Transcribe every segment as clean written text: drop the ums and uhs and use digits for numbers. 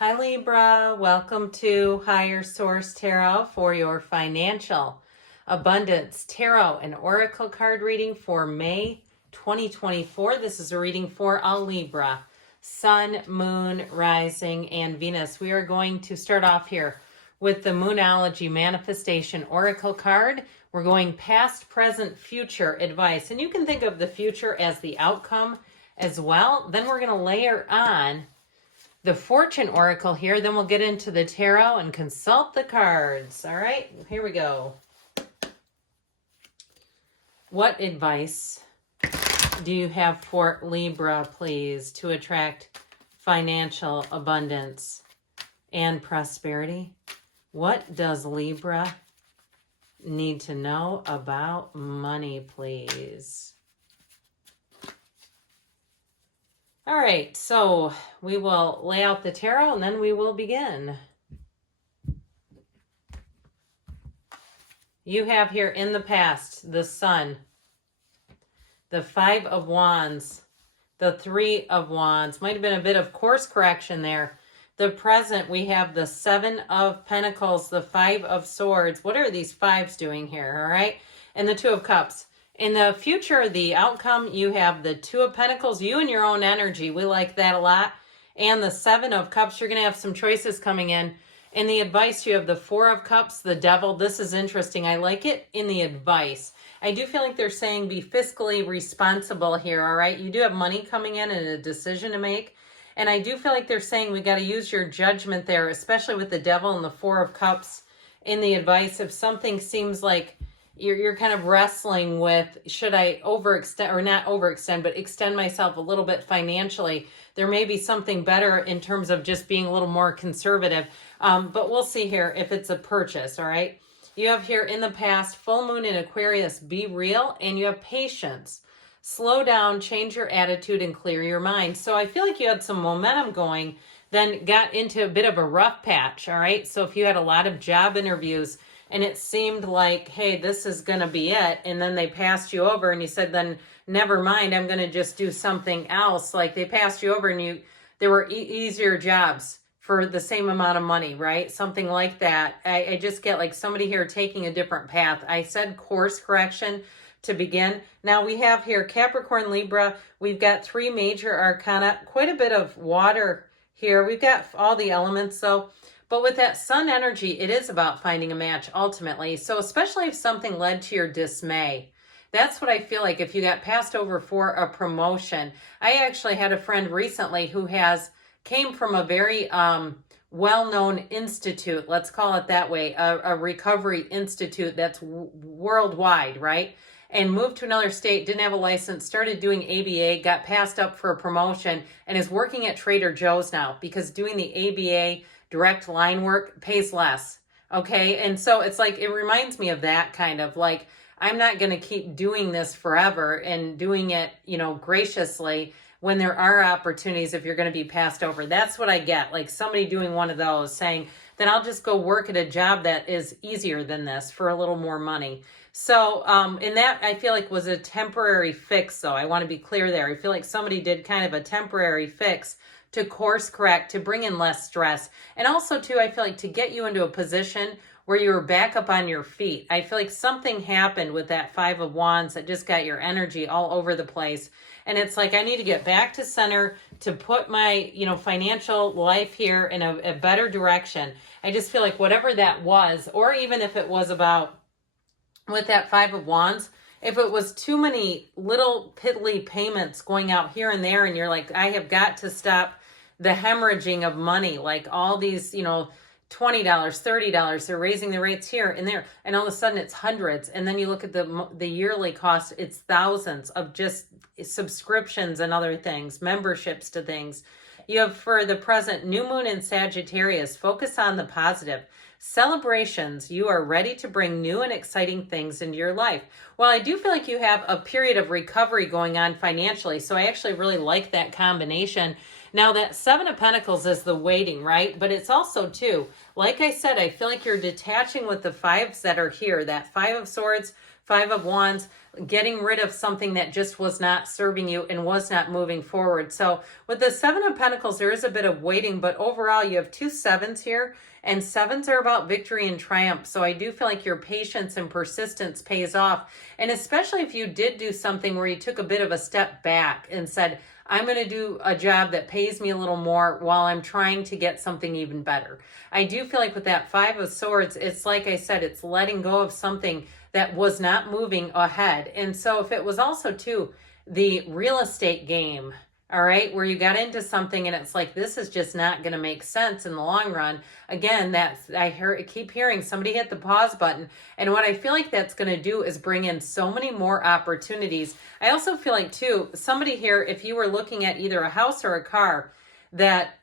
Hi Libra, welcome to Higher Source Tarot for your financial abundance tarot and oracle card reading for May 2024. This is a reading for a Libra, Sun, Moon, Rising, and Venus. We are going to start off here with the Moonology Manifestation Oracle card. We're going past, present, future advice. And you can think of the future as the outcome as well. Then we're going to layer on the Fortune Oracle here. Then we'll get into the tarot and consult the cards. All right, here we go. What advice do you have for Libra, please, to attract financial abundance and prosperity? What does Libra need to know about money, please? All right, so we will lay out the tarot and then we will begin. You have here in the past the Sun, the Five of Wands, the Three of Wands. Might have been a bit of course correction there. The present, we have the Seven of Pentacles, the Five of Swords. What are these fives doing here, all right? And the Two of Cups. In the future, the outcome, you have the Two of Pentacles, you and your own energy. We like that a lot. And the Seven of Cups, you're going to have some choices coming in. In the advice, you have the Four of Cups, the Devil. This is interesting. I like it in the advice. I do feel like they're saying be fiscally responsible here, all right? You do have money coming in and a decision to make. And I do feel like they're saying we got to use your judgment there, especially with the Devil and the Four of Cups in the advice. If something seems like you're kind of wrestling with, should I overextend, or not overextend, but extend myself a little bit financially? There may be something better in terms of just being a little more conservative. But we'll see here if it's a purchase, all right? You have here in the past, full moon in Aquarius, be real, and you have patience. Slow down, change your attitude, and clear your mind. So I feel like you had some momentum going, then got into a bit of a rough patch, all right? So if you had a lot of job interviews, and it seemed like, hey, this is going to be it. And then they passed you over and you said, then never mind, I'm going to just do something else. Like they passed you over and there were easier jobs for the same amount of money, right? Something like that. I just get like somebody here taking a different path. I said course correction to begin. Now we have here Capricorn, Libra. We've got three major arcana, quite a bit of water here. We've got all the elements though. But with that Sun energy, it is about finding a match ultimately. So especially if something led to your dismay, that's what I feel like if you got passed over for a promotion. I actually had a friend recently who came from a very well-known institute, let's call it that way, a recovery institute that's worldwide, right? And moved to another state, didn't have a license, started doing ABA, got passed up for a promotion, and is working at Trader Joe's now because doing the ABA direct line work pays less. Okay. And so it's like, it reminds me of that kind of like, I'm not going to keep doing this forever and doing it, graciously when there are opportunities if you're going to be passed over. That's what I get. Like somebody doing one of those saying, then I'll just go work at a job that is easier than this for a little more money. So, and that I feel like was a temporary fix though. I want to be clear there. I feel like somebody did kind of a temporary fix to course correct, to bring in less stress. And also too, I feel like to get you into a position where you were back up on your feet. I feel like something happened with that Five of Wands that just got your energy all over the place. And it's like, I need to get back to center to put my, financial life here in a better direction. I just feel like whatever that was, or even if it was about with that Five of Wands, if it was too many little piddly payments going out here and there, and you're like, I have got to stop the hemorrhaging of money, like all these, $20, $30, they're raising the rates here and there, and all of a sudden it's hundreds. And then you look at the yearly cost, it's thousands of just subscriptions and other things, memberships to things. You have for the present, new moon in Sagittarius, focus on the positive. Celebrations, you are ready to bring new and exciting things into your life. Well, I do feel like you have a period of recovery going on financially, so I actually really like that combination. Now, that Seven of Pentacles is the waiting, right? But it's also, too, like I said, I feel like you're detaching with the fives that are here, that Five of Swords, Five of Wands, getting rid of something that just was not serving you and was not moving forward. So with the Seven of Pentacles, there is a bit of waiting, but overall you have two sevens here, and sevens are about victory and triumph. So I do feel like your patience and persistence pays off. And especially if you did do something where you took a bit of a step back and said, I'm going to do a job that pays me a little more while I'm trying to get something even better. I do feel like with that Five of Swords, it's like I said, it's letting go of something that was not moving ahead. And so if it was also too the real estate game, all right, where you got into something and it's like, this is just not going to make sense in the long run. Again, that's, I keep hearing somebody hit the pause button. And what I feel like that's going to do is bring in so many more opportunities. I also feel like too, somebody here, if you were looking at either a house or a car that,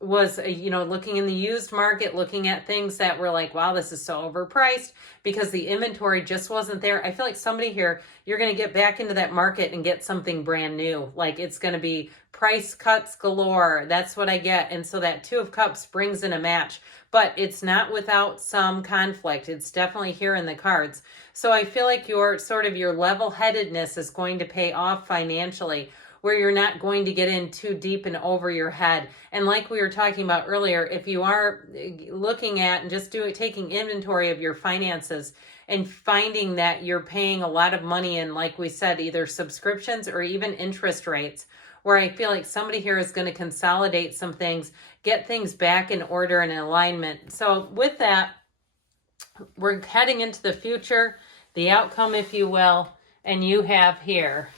was, looking in the used market, looking at things that were like, wow, this is so overpriced because the inventory just wasn't there. I feel like somebody here, you're going to get back into that market and get something brand new. Like it's going to be price cuts galore. That's what I get. And so that Two of Cups brings in a match, but it's not without some conflict. It's definitely here in the cards. So I feel like your level-headedness is going to pay off financially, where you're not going to get in too deep and over your head. And like we were talking about earlier, if you are looking at and just taking inventory of your finances and finding that you're paying a lot of money in, like we said, either subscriptions or even interest rates, where I feel like somebody here is going to consolidate some things, get things back in order and in alignment. So with that, we're heading into the future, the outcome, if you will, and you have here,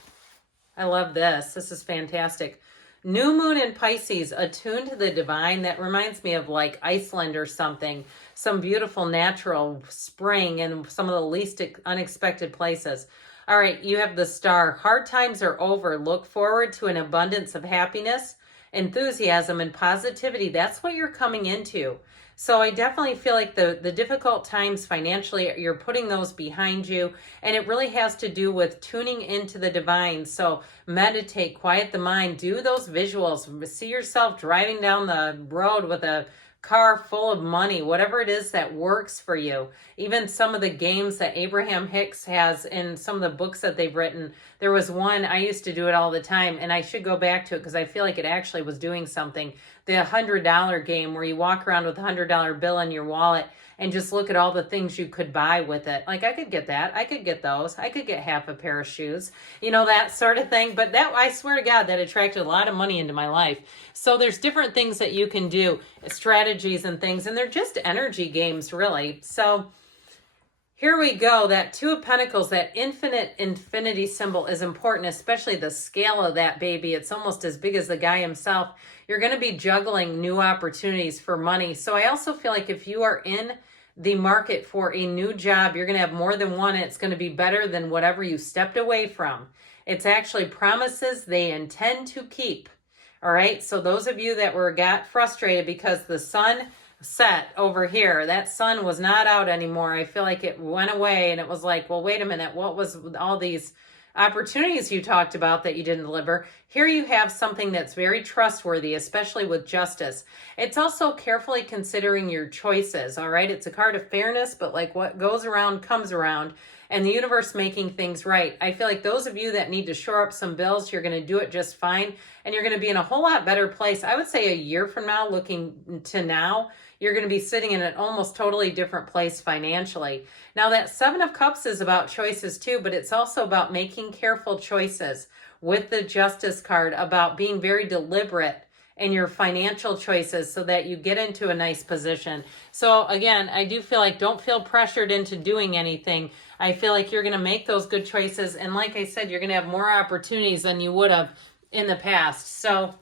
I love this. This is fantastic. New moon in Pisces, attuned to the divine. That reminds me of like Iceland or something. Some beautiful natural spring and some of the least unexpected places. All right, you have the Star. Hard times are over. Look forward to an abundance of happiness, enthusiasm, and positivity. That's what you're coming into. So I definitely feel like the difficult times financially, you're putting those behind you. And it really has to do with tuning into the divine. So meditate, quiet the mind, do those visuals. See yourself driving down the road with a car full of money, whatever it is that works for you. Even some of the games that Abraham Hicks has in some of the books that they've written. There was one, I used to do it all the time, and I should go back to it because I feel like it actually was doing something. The $100 game where you walk around with a $100 bill in your wallet and just look at all the things you could buy with it. Like, I could get that. I could get those. I could get half a pair of shoes, that sort of thing. But that, I swear to God, that attracted a lot of money into my life. So there's different things that you can do, strategies and things, and they're just energy games, really. So here we go. That Two of Pentacles, that infinity symbol is important, especially the scale of that baby. It's almost as big as the guy himself. You're going to be juggling new opportunities for money. So I also feel like if you are in the market for a new job, you're going to have more than one. And it's going to be better than whatever you stepped away from. It's actually promises they intend to keep. All right. So those of you that got frustrated because the sun set over here, that sun was not out anymore. I feel like it went away and it was like, well, wait a minute. What was all these opportunities you talked about that you didn't deliver? Here you have something that's very trustworthy, especially with justice. It's also carefully considering your choices. All right. It's a card of fairness, but like what goes around comes around, and the universe making things right. I feel like those of you that need to shore up some bills, you're going to do it just fine. And you're going to be in a whole lot better place. I would say a year from now, looking to now, you're going to be sitting in an almost totally different place financially. Now that Seven of Cups is about choices too, but it's also about making careful choices with the Justice card, about being very deliberate in your financial choices so that you get into a nice position. So again, I do feel like don't feel pressured into doing anything. I feel like you're going to make those good choices. And like I said, you're going to have more opportunities than you would have in the past. So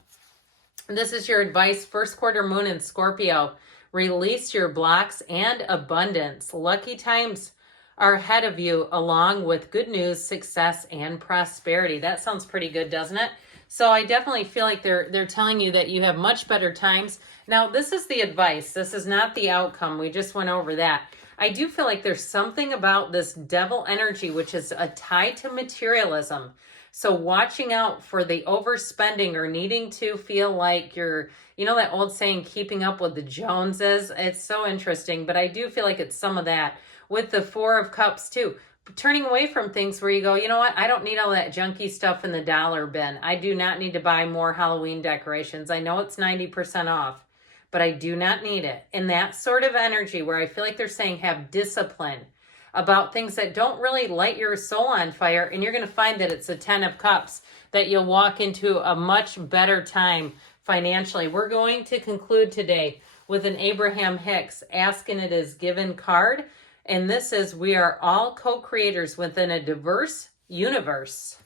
this is your advice. First quarter moon in Scorpio. Release your blocks and abundance. Lucky times are ahead of you, along with good news, success, and prosperity. That sounds pretty good, doesn't it? So I definitely feel like they're telling you that you have much better times. Now, this is the advice. This is not the outcome. We just went over that. I do feel like there's something about this devil energy, which is a tie to materialism. So watching out for the overspending or needing to feel like you're, that old saying, keeping up with the Joneses. It's so interesting, but I do feel like it's some of that with the Four of Cups too. turning away from things where you go, you know what, I don't need all that junky stuff in the dollar bin. I do not need to buy more Halloween decorations. I know it's 90% off, but I do not need it. And that sort of energy where I feel like they're saying have discipline about things that don't really light your soul on fire. And you're going to find that it's a 10 of cups, that you'll walk into a much better time financially. We're going to conclude today with an Abraham Hicks Ask and It Is Given card. And this is, we are all co-creators within a diverse universe.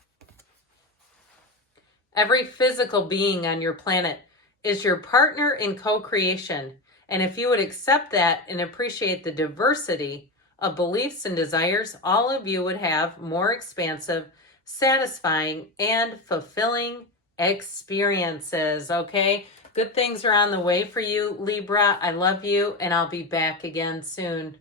Every physical being on your planet is your partner in co-creation. And if you would accept that and appreciate the diversity of beliefs and desires, all of you would have more expansive, satisfying, and fulfilling experiences, okay? Good things are on the way for you, Libra. I love you, and I'll be back again soon.